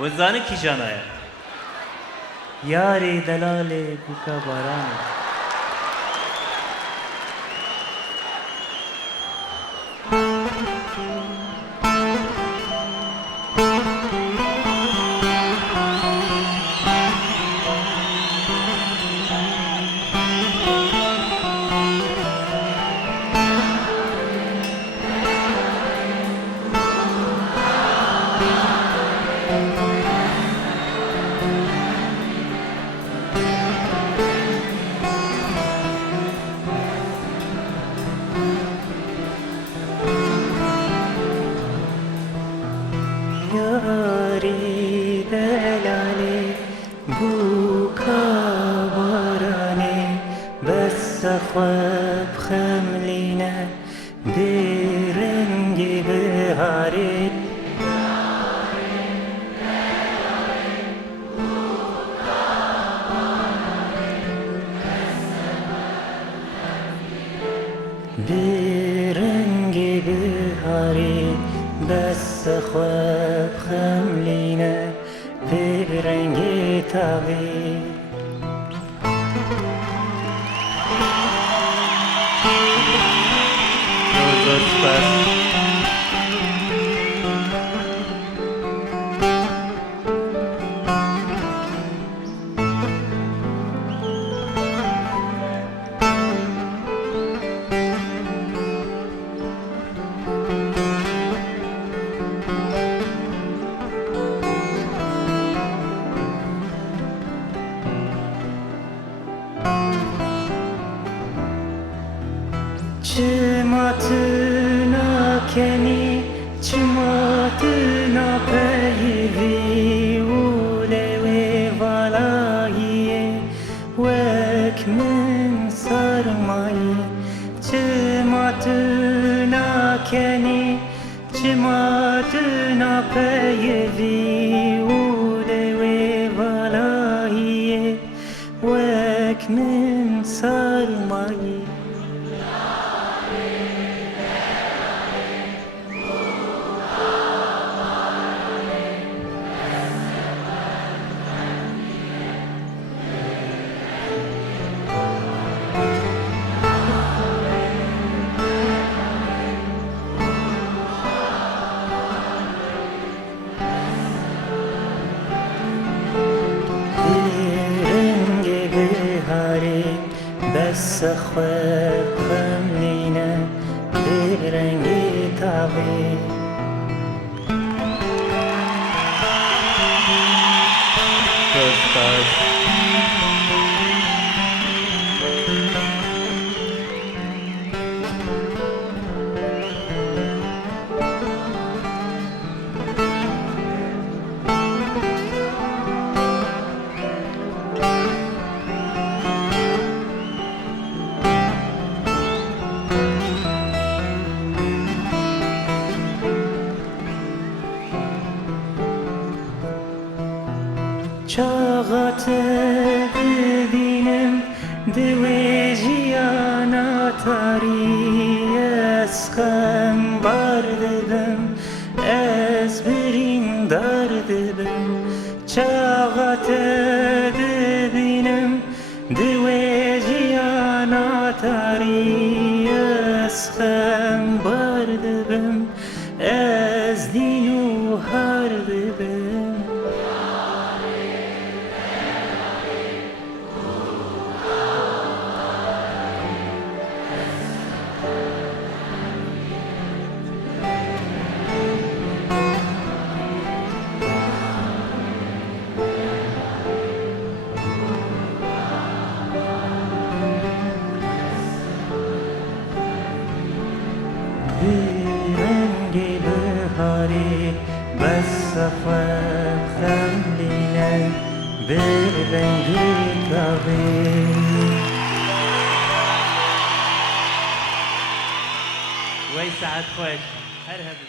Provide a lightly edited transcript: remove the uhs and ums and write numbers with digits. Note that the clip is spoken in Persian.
وزانه کی جانایه یاری دلال کوکا بارانه یاری دلاله بوکا بارانه بس خواب خملینه برنگ بهاره برنگ بهاره بس خواب خملینه برنگ تاوی زور سپاس چماتنا کنی چماتنا پیوی ولی والاییه وک من سرمایی چماتنا کنی چماتنا پیوی ولی والاییه وک من سرمایی بس خواب خملینه برنگی تاوی زور سپاس چاقت ببینم دوی جیانا تاری از غم بردم از برین دردم چاقت ببینم دوی جیانا تاری از غم بردم از دین و هردم برنگ بهاری بس خواب خملینه برنگ تاوی وی ساعت خوش هر هذا